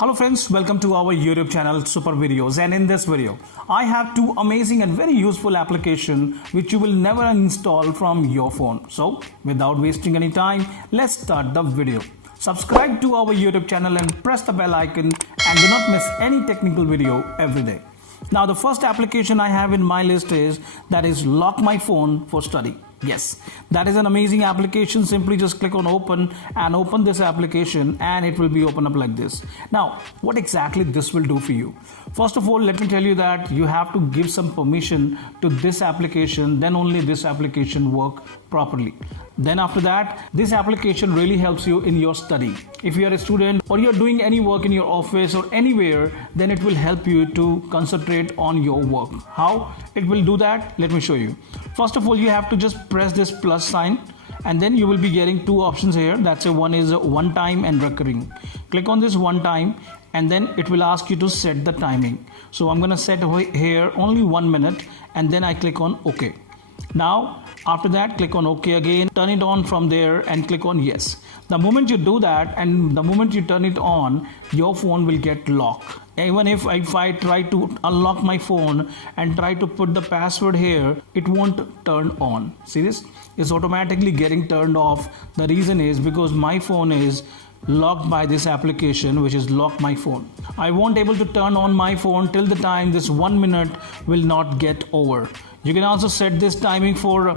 Hello friends, welcome to our YouTube channel Super Videos, and in this video I have two amazing and very useful applications which you will never uninstall from your phone. So without wasting any time, let's start the video. Subscribe to our YouTube channel and press the bell icon and do not miss any technical video every day. Now the first application I have in my list is Lock My Phone for Study. Yes, that is an amazing application. Simply just click on open and open this application and it will be open up like this. Now, what exactly this will do for you? First of all, let me tell you that you have to give some permission to this application, then only this application work properly. Then after that, this application really helps you in your study. If you are a student or you're doing any work in your office or anywhere, then it will help you to concentrate on your work. How it will do that? Let me show you. First of all, you have to just press this plus sign and then you will be getting two options here. That's one is one time and recurring. Click on this one time and then it will ask you to set the timing. So I'm going to set here only 1 minute and then I click on OK. Now after that, click on OK again, turn it on from there and click on yes. The moment you do that and the moment you turn it on, your phone will get locked. Even if I try to unlock my phone and try to put the password here, it won't turn on. See this? It's automatically getting turned off. The reason is because my phone is locked by this application, which is Lock My Phone. I won't able to turn on my phone till the time this 1 minute will not get over. You can also set this timing for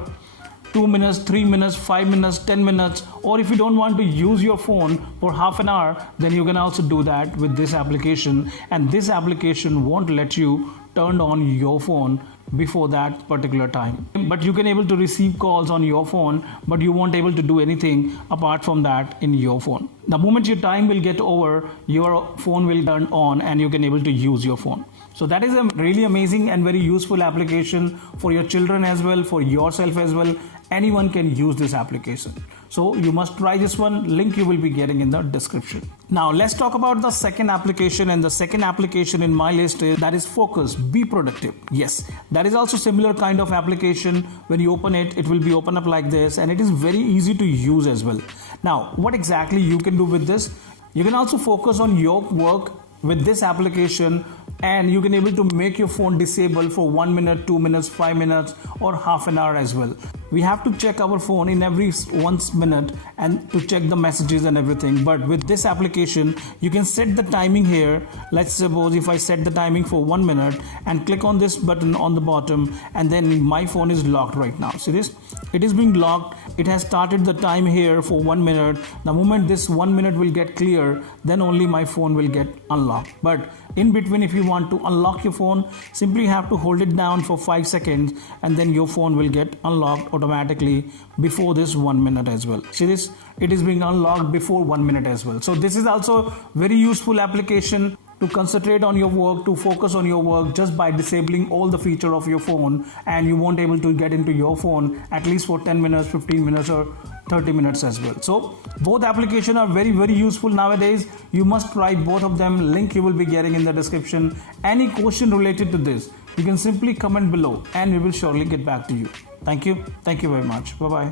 2 minutes, 3 minutes, 5 minutes, 10 minutes, or if you don't want to use your phone for half an hour, then you can also do that with this application, and this application won't let you turn on your phone before that particular time. But you can able to receive calls on your phone, but you won't able to do anything apart from that in your phone. The moment your time will get over, your phone will turn on and you can able to use your phone. So that is a really amazing and very useful application for your children as well, for yourself as well. Anyone can use this application. So you must try this one. Link you will be getting in the description. Now let's talk about the second application, and the second application in my list is Focus, Be Productive. Yes, that is also similar kind of application. When you open it, it will be open up like this and it is very easy to use as well. Now what exactly you can do with this? You can also focus on your work with this application, and you can able to make your phone disable for 1 minute, 2 minutes, 5 minutes or half an hour as well. We have to check our phone in every 1 minute and to check the messages and everything, but with this application you can set the timing here. Let's suppose if I set the timing for 1 minute and click on this button on the bottom, and then my phone is locked right now. See this? It is being locked. It has started the time here for 1 minute. The moment this 1 minute will get clear, then only my phone will get unlocked. But in between, if you want to unlock your phone, simply have to hold it down for 5 seconds and then your phone will get unlocked automatically before this 1 minute as well. See this? It is being unlocked before 1 minute as well. So this is also very useful application to concentrate on your work, to focus on your work just by disabling all the feature of your phone, and you won't able to get into your phone at least for 10 minutes, 15 minutes or 30 minutes as well. So both applications are very useful nowadays. You must try both of them. Link you will be getting in the description. Any question related to this, you can simply comment below and we will surely get back to you. Thank you very much. Bye bye.